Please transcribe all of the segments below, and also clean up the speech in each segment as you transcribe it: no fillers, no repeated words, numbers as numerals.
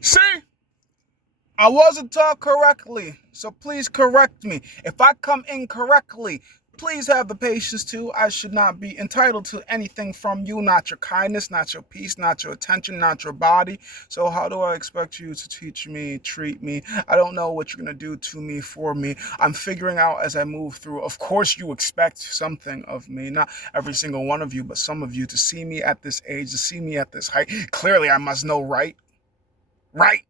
See? I wasn't taught correctly, so please correct me. If I come incorrectly, please have the patience to. I should not be entitled to anything from you, not your kindness, not your peace, not your attention, not your body. So how do I expect you to teach me, treat me? I don't know what you're going to do to me, for me. I'm figuring out as I move through. Of course, you expect something of me, not every single one of you, but some of you, to see me at this age, to see me at this height. Clearly, I must know right. Right.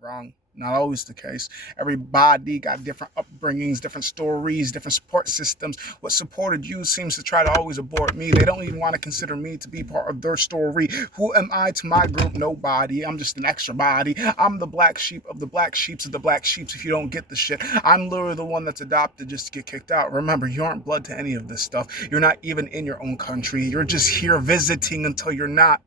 Wrong. Not always the case. Everybody got different upbringings, different stories, different support systems. What supported you seems to try to always abort me. They don't even want to consider me to be part of their story. Who am I to my group? Nobody. I'm just an extra body. I'm the black sheep of the black sheeps of the black sheeps if you don't get the shit. I'm literally the one that's adopted just to get kicked out. Remember, you aren't blood to any of this stuff. You're not even in your own country. You're just here visiting until you're not.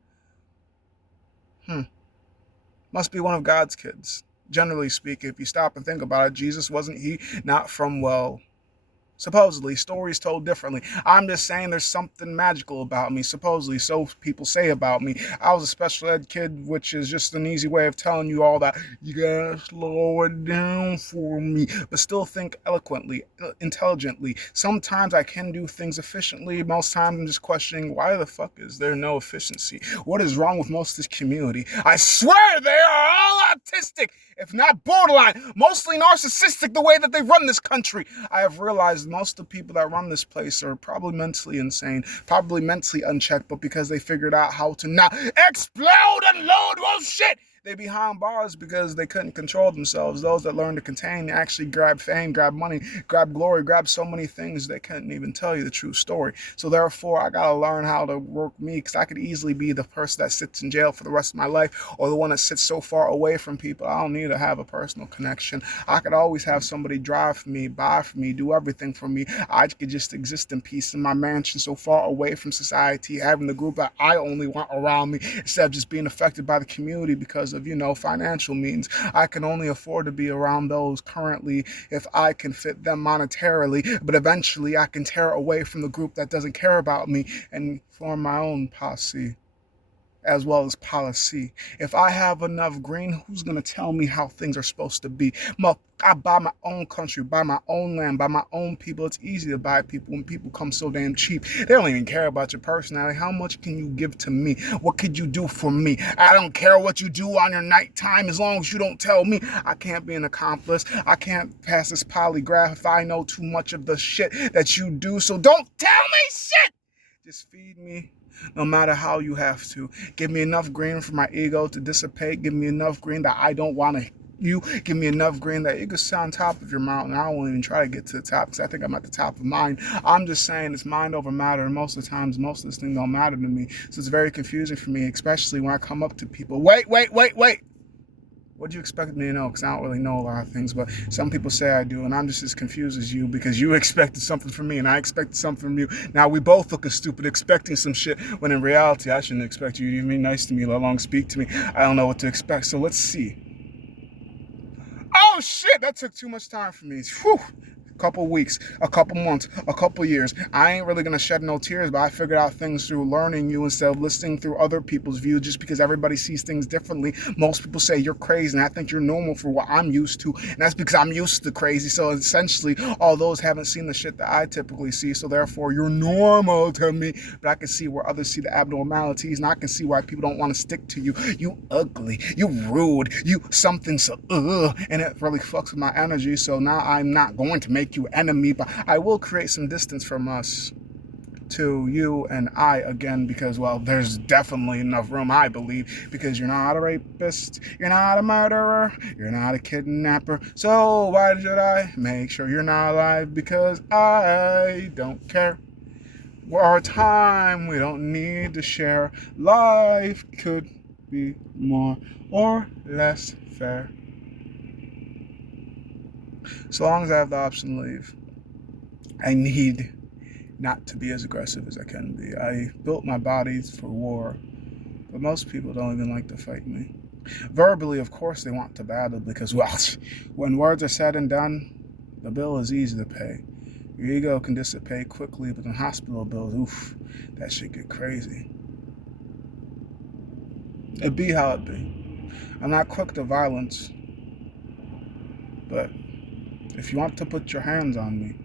Must be one of God's kids. Generally speaking, if you stop and think about it, Jesus, wasn't he not from, well, supposedly, stories told differently. I'm just saying there's something magical about me, supposedly, so people say about me. I was a special ed kid, which is just an easy way of telling you all that. You gotta slow it down for me, but still think eloquently, intelligently. Sometimes I can do things efficiently. Most times I'm just questioning, why the fuck is there no efficiency? What is wrong with most of this community? I swear they are all autistic, if not borderline, mostly narcissistic the way that they run this country. I have realized most of the people that run this place are probably mentally insane, probably mentally unchecked, but because they figured out how to not explode and load, well, shit, they behind bars because they couldn't control themselves. Those that learn to contain actually grab fame, grab money, grab glory, grab so many things they couldn't even tell you the true story. So therefore, I gotta learn how to work me, because I could easily be the person that sits in jail for the rest of my life, or the one that sits so far away from people. I don't need to have a personal connection. I could always have somebody drive for me, buy for me, do everything for me. I could just exist in peace in my mansion so far away from society, having the group that I only want around me, instead of just being affected by the community because of, financial means. I can only afford to be around those currently if I can fit them monetarily, but eventually I can tear away from the group that doesn't care about me and form my own posse as well as policy. If I have enough green, who's going to tell me how things are supposed to be? I buy my own country, buy my own land, buy my own people. It's easy to buy people when people come so damn cheap. They don't even care about your personality. How much can you give to me? What could you do for me? I don't care what you do on your nighttime as long as you don't tell me. I can't be an accomplice. I can't pass this polygraph if I know too much of the shit that you do. So don't tell me shit. Just feed me no matter how you have to. Give me enough green for my ego to dissipate. Give me enough green that I don't want to. You give me enough green that you can sit on top of your mountain. I won't even try to get to the top because I think I'm at the top of mine. I'm just saying it's mind over matter, and most of the times, most of this thing don't matter to me. So it's very confusing for me, especially when I come up to people. Wait. What do you expect me to know? Because I don't really know a lot of things, but some people say I do, and I'm just as confused as you because you expected something from me and I expected something from you. Now we both look as stupid expecting some shit when in reality I shouldn't expect you to even be nice to me, let alone speak to me. I don't know what to expect, so let's see. Oh shit, that took too much time for me. Whew. A couple weeks, a couple months, a couple years. I ain't really gonna shed no tears, but I figured out things through learning you instead of listening through other people's views just because everybody sees things differently. Most people say you're crazy, and I think you're normal for what I'm used to, and that's because I'm used to crazy. So essentially, all those haven't seen the shit that I typically see, so therefore you're normal to me. But I can see where others see the abnormalities, and I can see why people don't want to stick to you. You ugly, you rude, you something so and it really fucks with my energy. So now I'm not going to make you enemy, but I will create some distance from us to you and I again because, well, there's definitely enough room, I believe, because you're not a rapist, you're not a murderer, you're not a kidnapper. So why should I make sure you're not alive? Because I don't care. Our time we don't need to share. Life could be more or less fair. So long as I have the option to leave, I need not to be as aggressive as I can be. I built my body for war, but most people don't even like to fight me. Verbally, of course, they want to battle because, well, when words are said and done, the bill is easy to pay. Your ego can dissipate quickly, but in hospital bills, oof, that shit get crazy. It be how it be. I'm not quick to violence, but if you want to put your hands on me,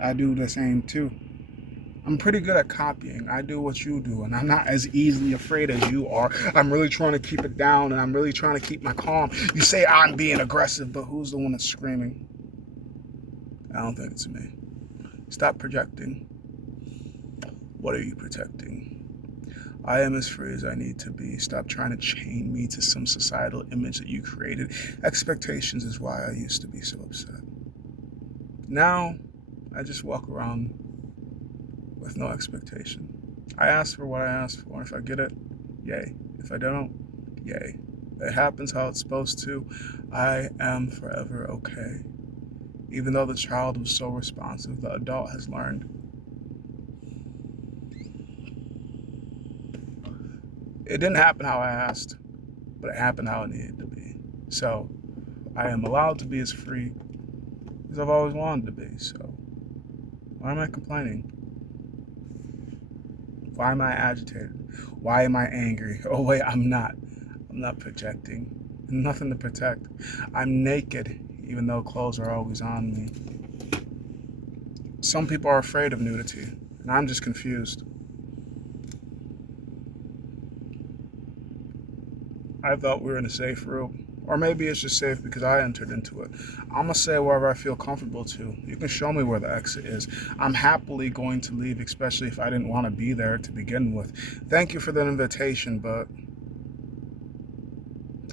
I do the same too. I'm pretty good at copying. I do what you do, and I'm not as easily afraid as you are. I'm really trying to keep it down, and I'm really trying to keep my calm. You say I'm being aggressive, but who's the one that's screaming? I don't think it's me. Stop projecting. What are you protecting? I am as free as I need to be. Stop trying to chain me to some societal image that you created. Expectations is why I used to be so upset. Now, I just walk around with no expectation. I ask for what I ask for. If I get it, yay. If I don't, yay. It happens how it's supposed to. I am forever okay. Even though the child was so responsive, the adult has learned. It didn't happen how I asked, but it happened how it needed to be. So I am allowed to be as free as I've always wanted to be. So why am I complaining? Why am I agitated? Why am I angry? Oh wait, I'm not. I'm not projecting. Nothing to protect. I'm naked, even though clothes are always on me. Some people are afraid of nudity, and I'm just confused. I thought we were in a safe room. Or maybe it's just safe because I entered into it. I'm going to say wherever I feel comfortable to. You can show me where the exit is. I'm happily going to leave, especially if I didn't want to be there to begin with. Thank you for the invitation, but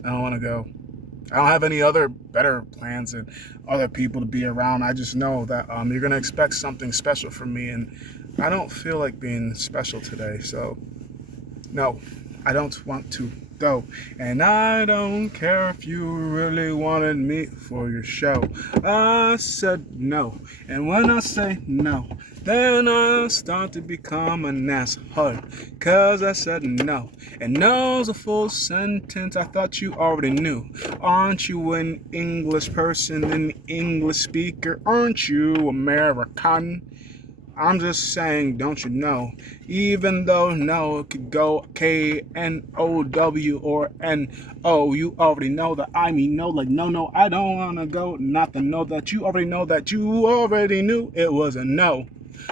I don't want to go. I don't have any other better plans than other people to be around. I just know that you're going to expect something special from me, and I don't feel like being special today. So, no, I don't want to go. And I don't care if you really wanted me for your show. I said no. And when I say no, then I start to become an asshole. Cause I said no. And no's a full sentence I thought you already knew. Aren't you an English person, an English speaker? Aren't you American? I'm just saying, don't you know? Even though no could go K-N-O-W or N-O, you already know that I mean no, like no, I don't wanna go. Not to know that you already know that you already knew it was a no.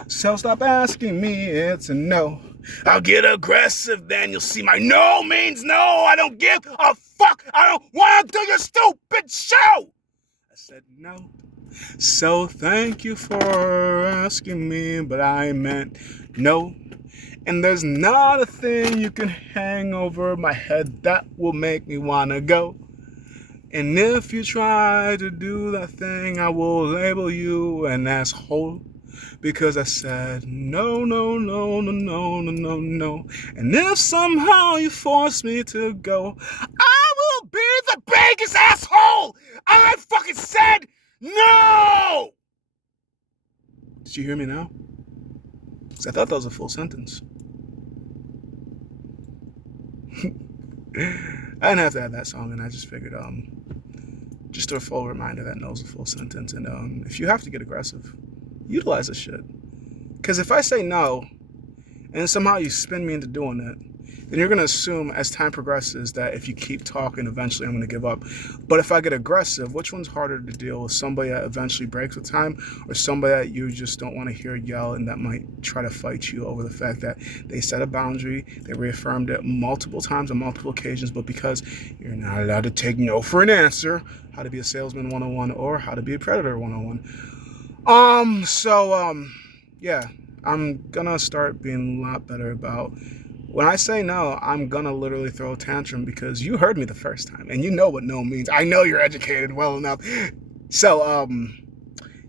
So stop asking me, it's a no. I'll get aggressive, then you'll see my no means no. I don't give a fuck. I don't wanna do your stupid show. I said no. So thank you for asking me, but I meant no. And there's not a thing you can hang over my head that will make me wanna go. And if you try to do that thing, I will label you an asshole. Because I said no. And if somehow you force me to go, I will be the biggest asshole! I fucking said no! Did you hear me now? Because I thought that was a full sentence. I didn't have to add that song, and I just figured, just a full reminder that no's a full sentence. And if you have to get aggressive, utilize this shit. Because if I say no, and somehow you spin me into doing it, then you're going to assume as time progresses that if you keep talking, eventually I'm going to give up. But if I get aggressive, which one's harder to deal with? Somebody that eventually breaks with time, or somebody that you just don't want to hear yell and that might try to fight you over the fact that they set a boundary, they reaffirmed it multiple times on multiple occasions, but because you're not allowed to take no for an answer, how to be a salesman 101 or how to be a predator 101. Yeah, I'm gonna start being a lot better about when I say no, I'm gonna literally throw a tantrum because you heard me the first time and you know what no means. I know you're educated well enough. So,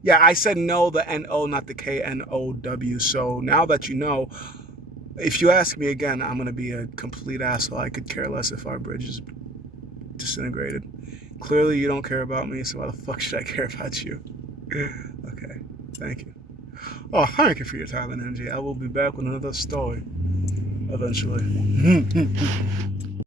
yeah, I said no, the N-O, not the K-N-O-W. So now that you know, if you ask me again, I'm gonna be a complete asshole. I could care less if our bridge is disintegrated. Clearly you don't care about me, so why the fuck should I care about you? Okay, thank you. Oh, thank you for your time and energy. I will be back with another story eventually.